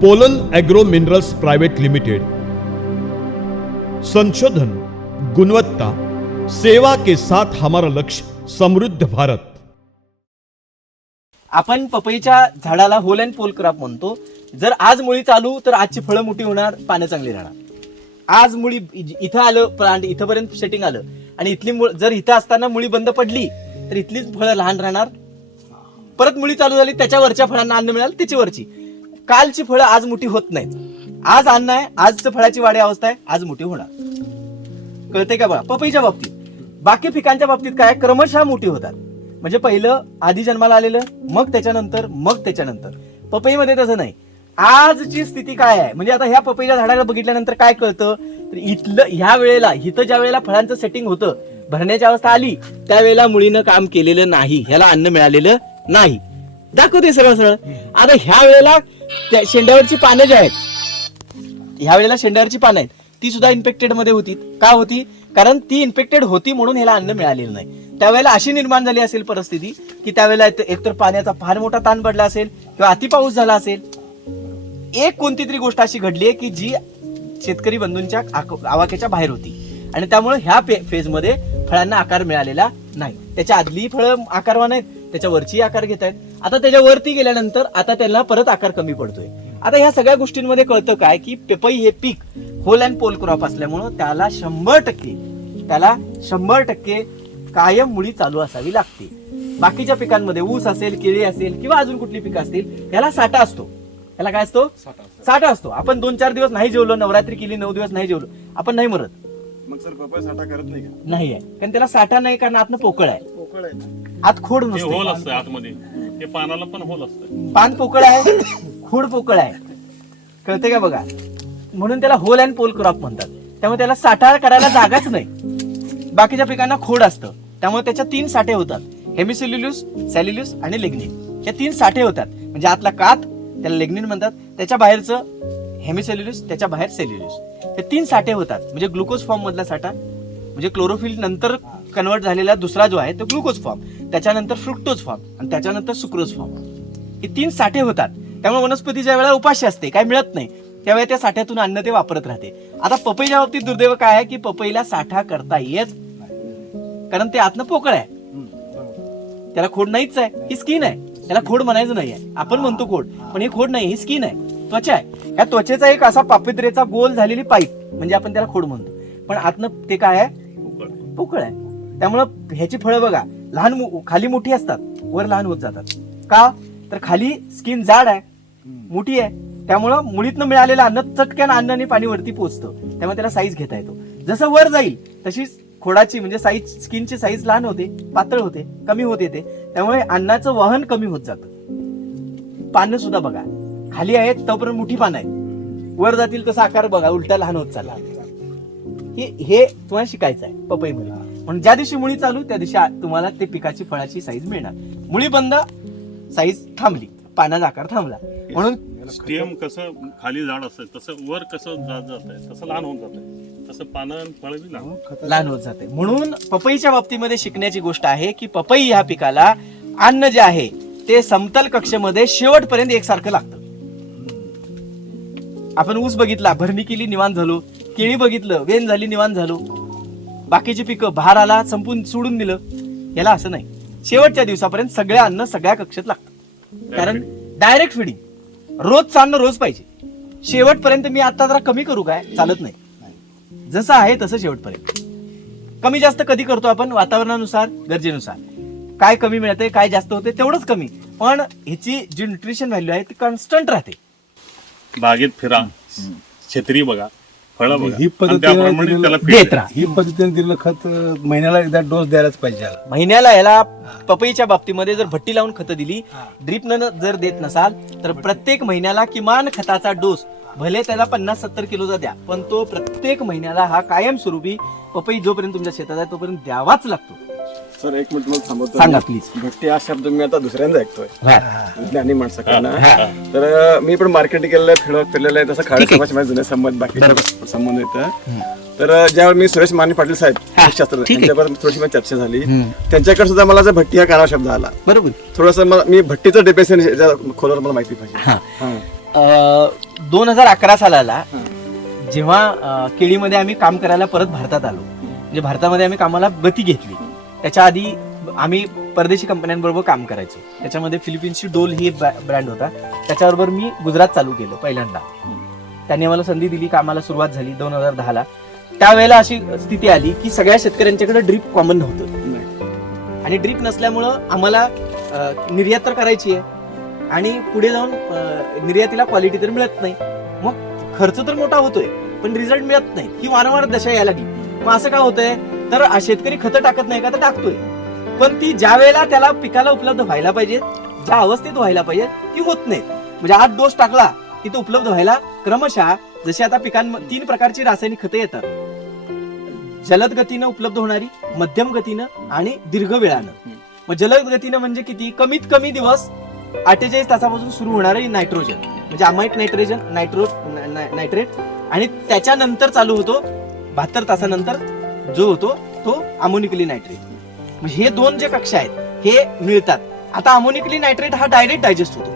Pollen agro minerals private limited. संशोधन, गुणवत्ता, सेवा के साथ हमारा लक्ष्य समृद्ध भारत। आपण पपईच्या झाडाला होल अँड पोल क्रॉप म्हणतो। जर आज मुळी चालू तर आजची फळं मोठी होणार, पानं चांगली राहणार। आज मुळी इथं आलं, प्लांट इथंपर्यंत सेटिंग आलं आणि इथली जर इथं असताना मुळी बंद पडली तर इथलीच फळं लहान राहणार। परत मुळी चालू झाली, त्याच्या वरच्या फळांना अन्न मिळालं, त्याची वरची। कालची फळं आज मोठी होत नाहीत। आज अन्न आहे, आजचं फळाची वाढी अवस्था आहे, आज मोठी होणार। कळते का बघा? पपईच्या बाबतीत, बाकी पिकांच्या बाबतीत काय क्रमशः मोठी होतात। म्हणजे पहिलं आधी जन्माला आलेलं, मग त्याच्यानंतर पपईमध्ये तसं नाही। आजची स्थिती काय आहे, म्हणजे आता ह्या पपईच्या झाडाला बघितल्यानंतर काय कळतं तर इथलं ह्या वेळेला, इथं ज्या वेळेला फळांचं सेटिंग होतं, भरण्याची अवस्था आली, त्यावेळेला मुळीनं काम केलेलं नाही, ह्याला अन्न मिळालेलं नाही। दाखवते सरळ सरळ। आता ह्या वेळेला शेंड्यावरची पानं जी आहेत, ह्या वेळेला शेंड्यावरची पानं आहेत, ती सुद्धा इन्फेक्टेड मध्ये होती। का होती? कारण ती इन्फेक्टेड होती म्हणून ह्याला अन्न मिळालेलं नाही। त्यावेळेला अशी निर्माण झाली असेल परिस्थिती की त्यावेळेला एकतर पाण्याचा फार मोठा ताण पडला असेल किंवा अति पाऊस झाला असेल। एक कोणती तरी गोष्ट अशी घडली आहे की जी शेतकरी बंधूंच्या आवाक्याच्या बाहेर होती आणि त्यामुळे ह्या फेज मध्ये फळांना आकार मिळालेला नाही। त्याच्या आदली फळं आकारवान आहेत, त्याच्या वरची आकार घेत आहेत। आता त्याच्या वरती गेल्यानंतर आता त्यांना परत आकार कमी पडतोय। आता ह्या सगळ्या गोष्टींमध्ये कळतं काय की पपई हे पीक होल अँड पोल क्रॉप असल्यामुळं त्याला 100% कायम मुळी चालू असावी लागते। बाकीच्या पिकांमध्ये ऊस असेल, केळी असेल किंवा अजून कुठली पिकं असतील, याला साठा असतो। याला काय असतो? साठा असतो। आपण 2-4 दिवस नाही जेवलो, नवरात्री केली, 9 दिवस नाही जेवलो, आपण नाही मरत। मग सर पपई साठा करत नाही का? नाही आहे, कारण त्याला साठा नाही, कारण आतनं पोकळ आहे, आत खोड नसते, होल असतं आतमध्ये, ते पानाला पण होल असतं। पान पोकळ आहे, खोड पोकळ आहे। कळते का बघा? म्हणून त्याला होल अँड पोल क्रॉप म्हणतात। त्यामुळे त्याला साठा करायला जागाच नाही। बाकीच्या पिकांना खोड असतं, त्यामुळे त्याच्या 3 साठे होतात, हेमिसेल्युलोज, सॅल्युलोज आणि लिग्निन। या 3 साठे होतात। म्हणजे आतला कात त्याला लिग्निन म्हणतात, त्याच्या बाहेरचं हेमिसेल्युलोज, त्याच्या बाहेर सेल्युलोज, हे 3 साठे होतात। म्हणजे ग्लुकोज फॉर्म मधला साठा, म्हणजे क्लोरोफिल नंतर कन्वर्ट झालेला दुसरा जो आहे तो ग्लुकोज फॉर्म, त्याच्यानंतर फ्रुक्टोज फॉर्म आणि त्याच्यानंतर सुक्रोज फॉर्म, हे 3 साठे होतात। त्यामुळे वनस्पती ज्या वेळेला उपाशी असते, काय मिळत नाही, त्यावेळेला त्या साठ्यातून अन्न ते वापरत राहते। आता पपईच्या बाबतीत दुर्दैव काय आहे की पपईला साठा करता येत, कारण ते आतनं पोकळ आहे, त्याला खोड नाहीच आहे, ही स्किन आहे। त्याला खोड म्हणायचं नाहीये, आपण म्हणतो खोड, पण ही खोड नाही, ही स्किन आहे, त्वचा आहे। ह्या त्वचेचा एक असा पापित्रेचा गोल झालेली पाईप, म्हणजे आपण त्याला खोड म्हणतो, पण आतनं ते काय आहे? पोकळ आहे। त्यामुळं ह्याची फळं बघा, लहान खाली मोठी असतात, वर लहान होत जातात। का तर खाली स्किन जाड आहे, मोठी आहे, त्यामुळं मुळीतनं मिळालेलं अन्न चटक्यान अन्न आणि पाणी वरती पोहोचतं, त्यामुळे त्याला साईज घेता येतो। जसं वर जाईल तशीच खोडाची म्हणजे साईज, स्किनची साईज लहान होते, पातळ होते, कमी होत येते, त्यामुळे अन्नाचं वहन कमी होत जातं। पानं सुद्धा बघा, खाली आहेत तोपर्यंत मोठी पानं आहेत, वर जातील तसा आकार बघा उलटा लहान होत चालला। हे तुम्हाला शिकायचं आहे पपईमध्ये। म्हणून ज्या दिवशी मुळी चालू त्या दिवशी तुम्हाला ते पिकाची फळाची साईज मिळणार। मुळी बंद, साईज थांबली, पानाचा आकार थांबला। म्हणून स्टेम कसं खाली झाड असतं तसं वर कसं जात आहे, तसं लहान होऊन जात आहे, तसं पानं आणि फळं बी लहान होत जाते। म्हणून पपईच्या बाबतीमध्ये शिकण्याची गोष्ट आहे की पपई ह्या पिकाला अन्न जे आहे ते समतल कक्षेमध्ये शेवटपर्यंत एकसारखं लागतं। आपण ऊस बघितला, भरणी केली, निवांत झालो, केळी बघितलं, वेन झाली, निवांत झालो, बाकीची पिकं भार आला संपून सोडून दिलं, याला असं नाही, शेवटच्या दिवसापर्यंत सगळं अन्न सगळ्या कक्षेत लागतं। कारण डायरेक्ट फिडिंग, रोजचं अन्न रोज पाहिजे। शेवटपर्यंत मी आता जरा कमी करू काय, चालत नाही, जसं आहे तसं शेवटपर्यंत। कमी जास्त कधी करतो आपण? वातावरणानुसार, गरजेनुसार, काय कमी मिळते, काय जास्त होते तेवढंच कमी, पण ह्याची जी न्यूट्रिशन व्हॅल्यू आहे ती कॉन्स्टंट राहते। बागेत फिरा, छत्री बघा, फळं बघा, ही आणि त्याप्रमाणे त्याला पद्धतीने देत राहा। ही पद्धतीने दिलेलं खत महिन्याला एकदा डोस द्यायलाच पाहिजे। महिन्याला याला पपईच्या बाबतीमध्ये जर भट्टी लावून खतं दिली, ड्रीपनं जर देत नसाल तर प्रत्येक महिन्याला किमान खताचा डोस, भले त्याला 50-70 किलोचा द्या, पण तो प्रत्येक महिन्याला हा कायमस्वरूपी पपई जोपर्यंत तुमच्या शेतात आहे तोपर्यंत द्यावाच लागतो। सर एक मिनिट मला थांबवतो, सांगा प्लीज। भट्टी हा शब्द मी आता दुसऱ्यांदा ऐकतोय ज्ञानी माणसाकडनं। तर मी पण मार्केट केलेलं, फिरलेलं आहे, तसं खाडे समाज जुने संबंध, बाकी संबंध येतं। तर ज्यावेळी मी सुरेश माने पाटील साहेब शास्त्र ठीक आहे. त्यांच्याबरोबर थोडीशी माझी चर्चा झाली. त्यांच्याकडे सुद्धा मला भट्टी हा कानावर शब्द आला. बरोबर. थोडस मी भट्टीचं डेफिनेशन खोलवर मला माहिती पाहिजे. हा. 2011 सालाला जेव्हा केळीमध्ये आम्ही काम करायला परत भारतात आलो, म्हणजे भारतामध्ये आम्ही कामाला गती घेतली. त्याच्या आधी आम्ही परदेशी कंपन्यांबरोबर काम करायचो. त्याच्यामध्ये फिलिपिन्सची डोल ही ब्रँड होता. त्याच्याबरोबर मी गुजरात चालू केलं पहिल्यांदा. त्यांनी मला संधी दिली, कामाला सुरुवात झाली 2010ला. त्यावेळेला अशी स्थिती आली की सगळ्या शेतकऱ्यांच्याकडे ड्रीप कॉमन नव्हतं, आणि ड्रीप नसल्यामुळं आम्हाला निर्यात तर करायची आहे आणि पुढे जाऊन निर्यातीला क्वालिटी तर मिळत नाही. मग खर्च तर मोठा होतोय पण रिझल्ट मिळत नाही. ही वारंवार दशा यायला लागली. मग असं का होतंय, तर शेतकरी खतं टाकत नाही का, तर टाकतोय, पण ती ज्या वेळेला त्याला पिकाला उपलब्ध व्हायला पाहिजे, ज्या अवस्थेत व्हायला पाहिजे ती होत नाही. म्हणजे आज डोस टाकला तिथे उपलब्ध व्हायला क्रमशः जशी आता 3 प्रकारची रासायनिक खतं येतात. जलद गतीनं उपलब्ध होणारी, मध्यम गतीनं आणि दीर्घ वेळानं. मग जलद गतीनं म्हणजे किती, कमीत कमी दिवस 48 तासापासून सुरू होणारे नायट्रोजन म्हणजे अमाईट नायट्रेट, आणि त्याच्यानंतर चालू होतो 72 तासानंतर जो होतो तो अमोनिकली नायट्रेट. म्हणजे हे 2 जे कक्षा आहेत हे मिळतात. आता अमोनिकली नायट्रेट हा डायरेक्ट डायजेस्ट होतो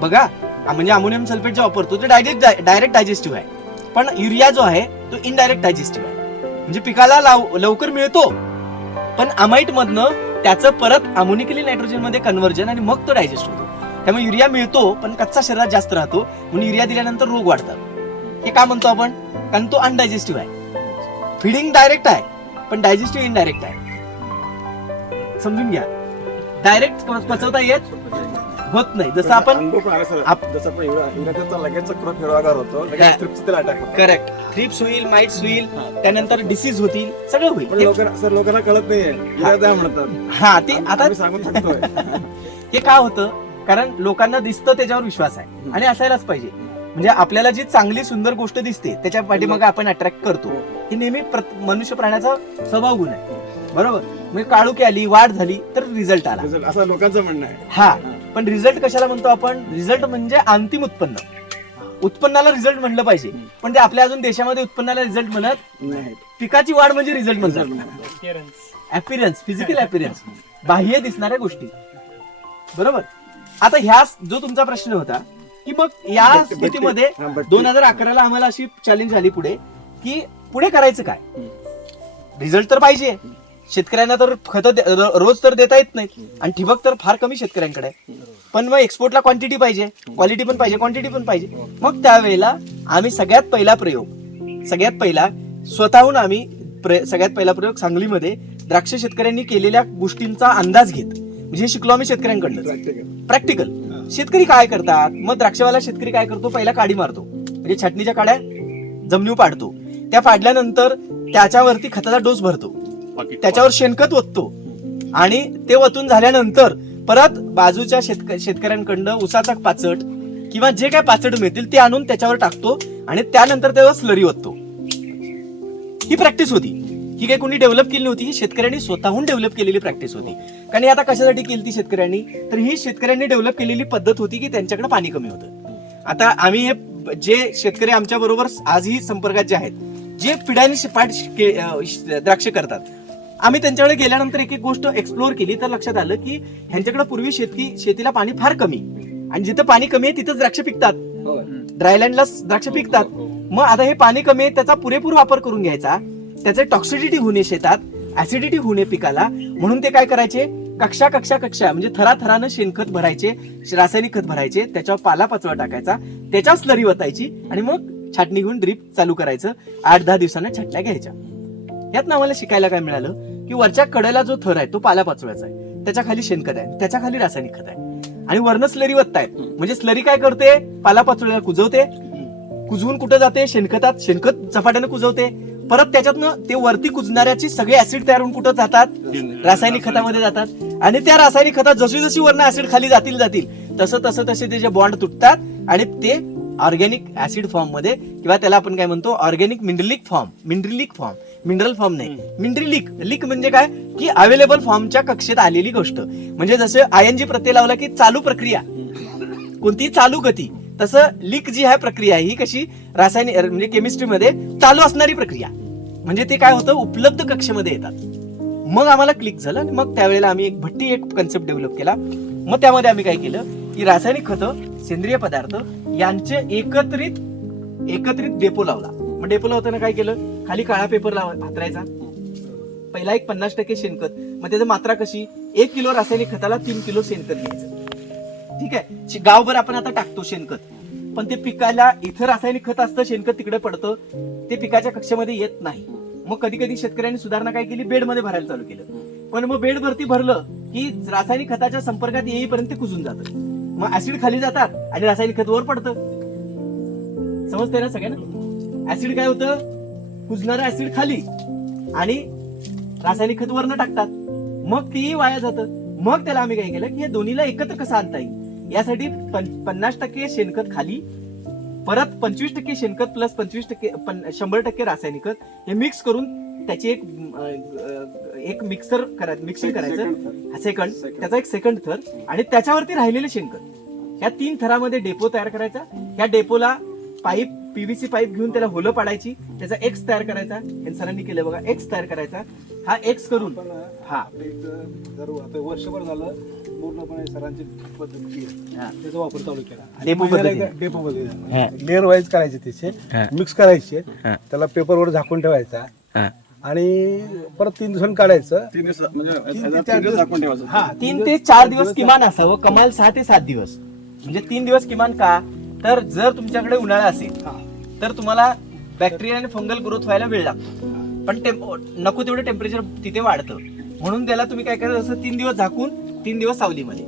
बघा, म्हणजे अमोनियम सल्फेट जे वापरतो ते डायरेक्ट डायजेस्टिव्ह आहे. पण युरिया जो आहे तो इनडायरेक्ट डायजेस्टिव्ह आहे. म्हणजे पिकाला लवकर मिळतो, पण अमाईट मधनं त्याचं परत अमोनिकली नायट्रोजन मध्ये कन्व्हर्जन आणि मग तो डायजेस्ट होतो. त्यामुळे युरिया मिळतो पण कच्चा शरीरात जास्त राहतो, म्हणून युरिया दिल्यानंतर रोग वाढतात. हे का म्हणतो आपण, कारण तो अनडायजेस्टिव्ह आहे. फिडिंग डायरेक्ट आहे पण डायजेस्टिव्ह इनडायरेक्ट आहे. समजून घ्या, डायरेक्ट पचवता येत होत नाही. जसं आपण जसं आपण युरियाचा लगेच क्रॉप हिरवागार होतो, लगेच थ्रिप्सला अटॅक होतो. करेक्ट, थ्रिप्स होईल, माइट्स होईल, त्यानंतर डिसीज होतील, सगळं पण होईल. लोकांना कळत नाहीये युरिया द्या म्हणतात. हा, ते आता आम्ही सांगून शकतोय. हे का होतं, कारण लोकांना दिसतं त्याच्यावर विश्वास आहे आणि असायलाच पाहिजे. म्हणजे आपल्याला जी चांगली सुंदर गोष्ट दिसते त्याच्या पाठीमागे आपण अट्रॅक्ट करतो. ही नेहमी मनुष्य प्राण्याचा स्वभाव गुण आहे, बरोबर. म्हणजे काळुकी आली, वाढ झाली तर रिझल्ट आला, असं लोकांचं म्हणणं आहे. हा, पण रिझल्ट कशाला म्हणतो आपण, रिझल्ट म्हणजे अंतिम उत्पन्न. उत्पन्नाला रिझल्ट म्हणलं पाहिजे, पण ते आपल्या अजून देशामध्ये उत्पन्नाला रिझल्ट म्हणत नाही. पिकाची वाढ म्हणजे रिझल्ट म्हणतात. अपीरन्स, फिजिकल अपीरन्स, बाह्य दिसणाऱ्या गोष्टी, बरोबर. आता ह्या जो तुमचा प्रश्न होता की मग या स्थितीमध्ये 2011ला आम्हाला अशी चॅलेंज झाली पुढे की पुढे करायचं काय. रिझल्ट तर पाहिजे, शेतकऱ्यांना तर खतं रोज तर देता येत नाहीत, आणि ठिबक तर फार कमी शेतकऱ्यांकडे आहे. पण मग एक्सपोर्टला क्वांटिटी पाहिजे, क्वालिटी पण पाहिजे, क्वांटिटी पण पाहिजे. मग त्यावेळेला आम्ही सगळ्यात पहिला प्रयोग सांगलीमध्ये द्राक्ष शेतकऱ्यांनी केलेल्या गोष्टींचा अंदाज घेत, म्हणजे शिकलो आम्ही शेतकऱ्यांकडनं. प्रॅक्टिकल शेतकरी काय करतात, मग द्राक्षवाला शेतकरी काय करतो, पहिला काडी मारतो, म्हणजे छाटणीच्या काड्या जमिनीवर पाडतो. त्या पाडल्यानंतर त्याच्यावरती खताचा डोस भरतो, त्याच्यावर शेणखत ओततो, आणि ते ओतून झाल्यानंतर परत बाजूच्या शेतकऱ्यांकडनं उसाचा पाचट किंवा जे काय पाचट मिळतील ते आणून त्याच्यावर टाकतो, आणि त्यानंतर त्यावर स्लरी ओततो. ही प्रॅक्टिस होती. ही काही कोणी डेव्हलप केली नव्हती, ही शेतकऱ्यांनी स्वतःहून डेव्हलप केलेली प्रॅक्टिस होती. कारण आता कशासाठी केली ती शेतकऱ्यांनी, तर ही शेतकऱ्यांनी डेव्हलप केलेली पद्धत होती की त्यांच्याकडे पाणी कमी होतं. आता आम्ही हे जे शेतकरी आमच्या बरोबर आजही संपर्कात जे आहेत, जे पिढ्याने द्राक्ष करतात, आम्ही त्यांच्याकडे गेल्यानंतर एक एक गोष्ट एक्सप्लोर केली तर लक्षात आलं की ह्यांच्याकडे पूर्वी शेतीला पाणी फार कमी, आणि जिथं पाणी कमी आहे तिथं द्राक्ष पिकतात, ड्रायलँडला द्राक्ष पिकतात. मग आता हे पाणी कमी आहे, त्याचा पुरेपूर वापर करून घ्यायचा, त्याचे टॉक्सिडिटी होऊ नये शेतात, ऍसिडिटी होऊ नये पिकाला, म्हणून ते काय करायचे, कक्षा म्हणजे थराथरानं शेणखत भरायचे, रासायनिक खत भरायचे, त्याच्यावर पालापाचोळा टाकायचा, त्याच्यावर स्लरी वतायची, आणि मग छाटणी घेऊन ड्रीप चालू करायचं. 8-10 दिवसांना छाटण्या घ्यायच्या. यातनं आम्हाला शिकायला काय मिळालं की वरच्या कडेला जो थर आहे तो पालापाचोळ्याचा आहे, त्याच्या खाली शेणखत आहे, त्याच्या खाली रासायनिक खत आहे, आणि वरनं स्लरी वततायत. म्हणजे स्लरी काय करते, पालापाचोळ्याला कुजवते, कुजवून कुठं जाते, शेणखत झपाट्यानं कुजवते, परत त्याच्यातनं ते वरती कुजणाऱ्याची सगळे ऍसिड तयार होऊन कुठं जातात, रासायनिक खतामध्ये जातात, आणि त्या रासायनिक खतात जशी वरनं ऍसिड खाली जातील तसे त्याचे बॉन्ड तुटतात, आणि ते ऑर्गॅनिक ऍसिड फॉर्म मध्ये, किंवा त्याला आपण काय म्हणतो ऑर्गॅनिक मिनरल फॉर्म नाही, मिनरलिक म्हणजे काय की अवेलेबल फॉर्मच्या कक्षेत आलेली गोष्ट. म्हणजे जसं ING प्रत्यय लावला की चालू प्रक्रिया, कोणती चालू गती, तसं लीक जी आहे प्रक्रिया ही कशी रासायनिक म्हणजे केमिस्ट्रीमध्ये चालू असणारी प्रक्रिया. म्हणजे ते काय होतं, उपलब्ध कक्षेमध्ये येतात. मग आम्हाला क्लिक झालं आणि मग त्यावेळेला आम्ही एक भट्टी एक कन्सेप्ट डेव्हलप केला. मग त्यामध्ये आम्ही काय केलं की रासायनिक खतं, सेंद्रिय पदार्थ यांचे एकत्रित डेपो लावला. मग डेपो लावताना काय केलं, खाली काळा पेपर हातरायचा, पहिला एक 50% शेणखत. मग त्याची मात्रा कशी, 1 किलो रासायनिक खताला 3 किलो शेणखत घ्यायचं. ठीक आहे, गावभर आपण आता टाकतो शेणखत, पण ते पिकाला इथं रासायनिक खत असतं, शेणखत तिकडे पडतं, ते पिकाच्या कक्षेमध्ये येत नाही. मग कधी कधी शेतकऱ्यांनी सुधारणा काय केली, बेडमध्ये भरायला चालू केलं. पण मग बेड वरती भरलं की रासायनिक खताच्या संपर्कात येईपर्यंत ते कुजून जातं. मग ऍसिड खाली जातात आणि रासायनिक खत वर पडतं. समजतंय ना सगळ्यांना? ऍसिड काय होतं, कुजणारं ऍसिड खाली आणि रासायनिक खत वरनं टाकतात, मग तेही वाया जातं. मग त्याला आम्ही काय केलं की हे दोन्हीला एकत्र कसं आणता येईल यासाठी 50% शेणखत खाली, परत 25% शेणखत प्लस 100% रासायनिक खत हे मिक्स करून त्याची एक मिक्सिंग करायचं सेकंड, त्याचा एक सेकंड थर, आणि त्याच्यावरती राहिलेले शेणखत, या 3 थरामध्ये डेपो तयार करायचा. या डेपोला पाईप, पीव्हीसी पाईप घेऊन त्याला होलं पाडायची, त्याचा एक्स तयार करायचा. हे सरांनी केलं बघा, एक्स तयार करायचा. हा एक्स करून जर आता वर्षभर झालं पूर्णपणे सरांची पद्धत केली, त्याचा वापर चालू केला. डेपो लेअर वाईज करायचे, त्याचे मिक्स करायचे, त्याला पेपरवर झाकून ठेवायचा आणि परत 3 दिवसांनी काढायचं. 3 दिवस म्हणजे 4 दिवस झाकून ठेवायचं. 3 ते 4 दिवस किमान असावं, कमाल 6 ते 7 दिवस. म्हणजे 3 दिवस किमान. का तर जर तुमच्याकडे उन्हाळा असेल तर तुम्हाला बॅक्टेरिया आणि फंगल ग्रोथ व्हायला वेळ लागतो, पण नको तेवढं टेम्परेचर तिथे वाढतं. म्हणून त्याला तुम्ही काय करायचं, असं 3 दिवस झाकून 3 दिवस सावलीमध्ये.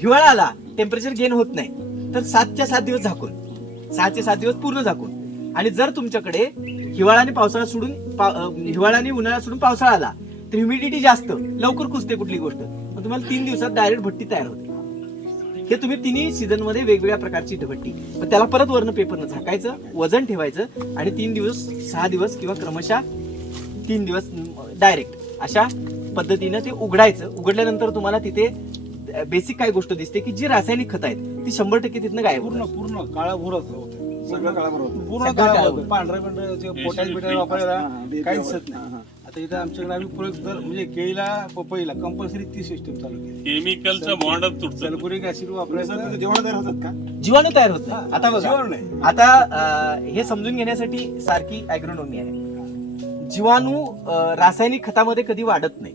हिवाळा आला, टेम्परेचर गेन होत नाही, तर 7च्या 7 दिवस झाकून, 6चे 7 दिवस पूर्ण झाकून. आणि जर तुमच्याकडे हिवाळा आणि पावसाळा सोडून हिवाळा आणि उन्हाळा सोडून पावसाळा आला तर ह्युमिडिटी जास्त, लवकर कुजते कुठली गोष्ट, मग तुम्हाला 3 दिवसात डायरेक्ट भट्टी तयार होते. हे तुम्ही तिन्ही सीझन मध्ये वेगवेगळ्या प्रकारची भट्टी, मग त्याला परत वरनं पेपरनं झाकायचं, वजन ठेवायचं आणि 3 दिवस 6 दिवस किंवा क्रमशः 3 दिवस डायरेक्ट अशा पद्धतीनं ते उघडायचं. उघडल्यानंतर तुम्हाला तिथे बेसिक काय गोष्ट दिसते की जी रासायनिक खत आहेत ती 100% तिथनं गायब होतात. पूर्ण काळा भुरच होतं, सगळं काळाभर होतं. पूर्ण सगळं काळा काळं होतं. पांढऱ्या बिंढऱ्या पोटॅश बिटॅश वापरायला काही दिसत नाही. आता इथं आमच्याकडे आम्ही प्रयोग तर म्हणजे केळीला, पपईला कंपल्सरी ती सिस्टम चालू केली. केमिकलचा बॉन्डच तुटतो. सल्फ्युरिक ऍसिड वापरायचं. जेवण तयार होतात का? जीवाणू तयार होत नाही. आता बघा, जीवाणू नाही. आता हे समजून घेण्यासाठी सारखी ॲग्रोनॉमी आहे. जीवाणू रासायनिक खतामध्ये कधी वाढत नाही.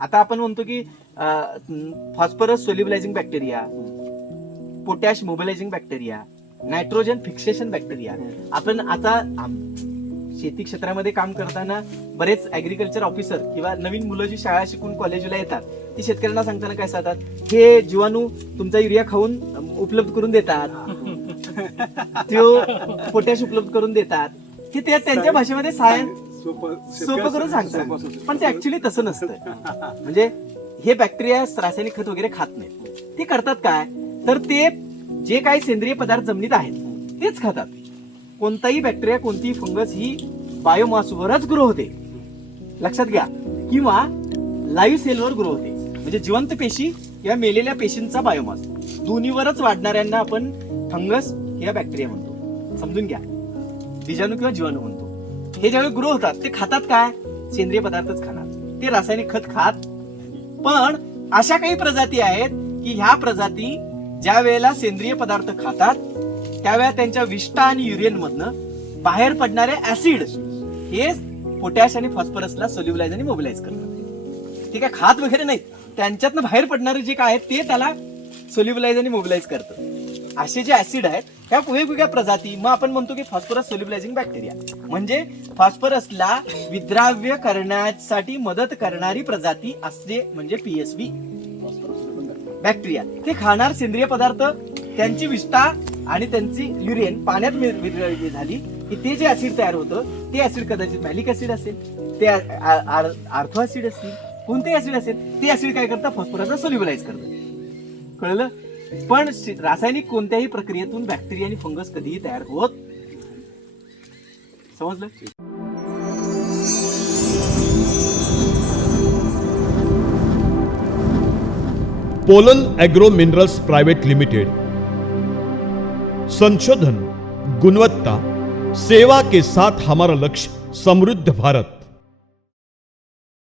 आता आपण म्हणतो की phosphorus solubilising bacteria, potash mobilising bacteria, nitrogen fixation bacteria. आपण आता शेती क्षेत्रामध्ये काम करताना बरेच ऍग्रिकल्चर ऑफिसर किंवा नवीन मुलं जी शाळा शिकून कॉलेजला येतात ती शेतकऱ्यांना सांगताना काय सांगतात, हे जीवाणू तुमचा युरिया खाऊन उपलब्ध करून देतात, तो पोटॅश उपलब्ध करून देतात. हे ते त्यांच्या भाषेमध्ये सायन्स सोपं करून सांगतात, पण ते ऍक्च्युली तसं नसतं. म्हणजे हे बॅक्टेरिया रासायनिक खत वगैरे खात नाहीत. ते करतात काय, तर ते जे काही सेंद्रिय पदार्थ जमिनीत आहेत तेच खातात. कोणताही बॅक्टेरिया, कोणतीही फंगस ही बायोमासवरच ग्रो होते, लक्षात घ्या, किंवा लाईव्ह सेलवर ग्रो होते. म्हणजे जिवंत पेशी किंवा मेलेल्या पेशींचा बायोमास, दोन्हीवरच वाढणाऱ्यांना आपण फंगस किंवा बॅक्टेरिया म्हणतो. समजून घ्या, बीजाणू किंवा जीवाणू म्हणतो. हे ज्यावेळी ग्रो होतात ते खातात काय, सेंद्रिय पदार्थच खाणार, ते रासायनिक खत खात. पण अशा काही प्रजाती आहेत की ह्या प्रजाती ज्या वेळेला सेंद्रिय पदार्थ खातात त्यावेळेला त्यांच्या विष्ठा आणि युरियन मधनं बाहेर पडणारे ऍसिड हे पोटॅश आणि फॉस्फरसला सोल्युबलाइज आणि मोबिलाइज करतात. ठीक आहे, खात वगैरे नाही, त्यांच्यातनं बाहेर पडणारे जे काय आहे ते त्याला सोल्युबलाइज आणि मोबिलाइज करतं. असे जे ऍसिड आहेत ह्या वेगवेगळ्या प्रजाती, मग आपण म्हणतो की फॉस्फरस सोल्युबलायझिंग बॅक्टेरिया, म्हणजे फॉस्फरसला विद्राव्य करण्यासाठी मदत करणारी प्रजाती असते, म्हणजे पीएसबी बॅक्टेरिया. ते खाणार सेंद्रिय पदार्थ, त्यांची विष्ठा आणि त्यांची युरिन पाण्यात विरघळली झाली की ते जे ऍसिड तयार होतं ते ऍसिड कदाचित मॅलिक ऍसिड असेल, ते आर्थो ऍसिड असतील, कोणते ऍसिड असेल, ते ऍसिड काय करतं, फॉस्फरसला सोल्युबलाइज करतं. कळलं? पण रासायनिक कोणत्याही प्रक्रियेतून बॅक्टेरिया आणि फंगस कधीही तयार होत. समजलं? Pollen agro minerals private limited, संशोधन, गुणवत्ता, सेवा के साथ हमारा लक्ष्य समृद्ध भारत।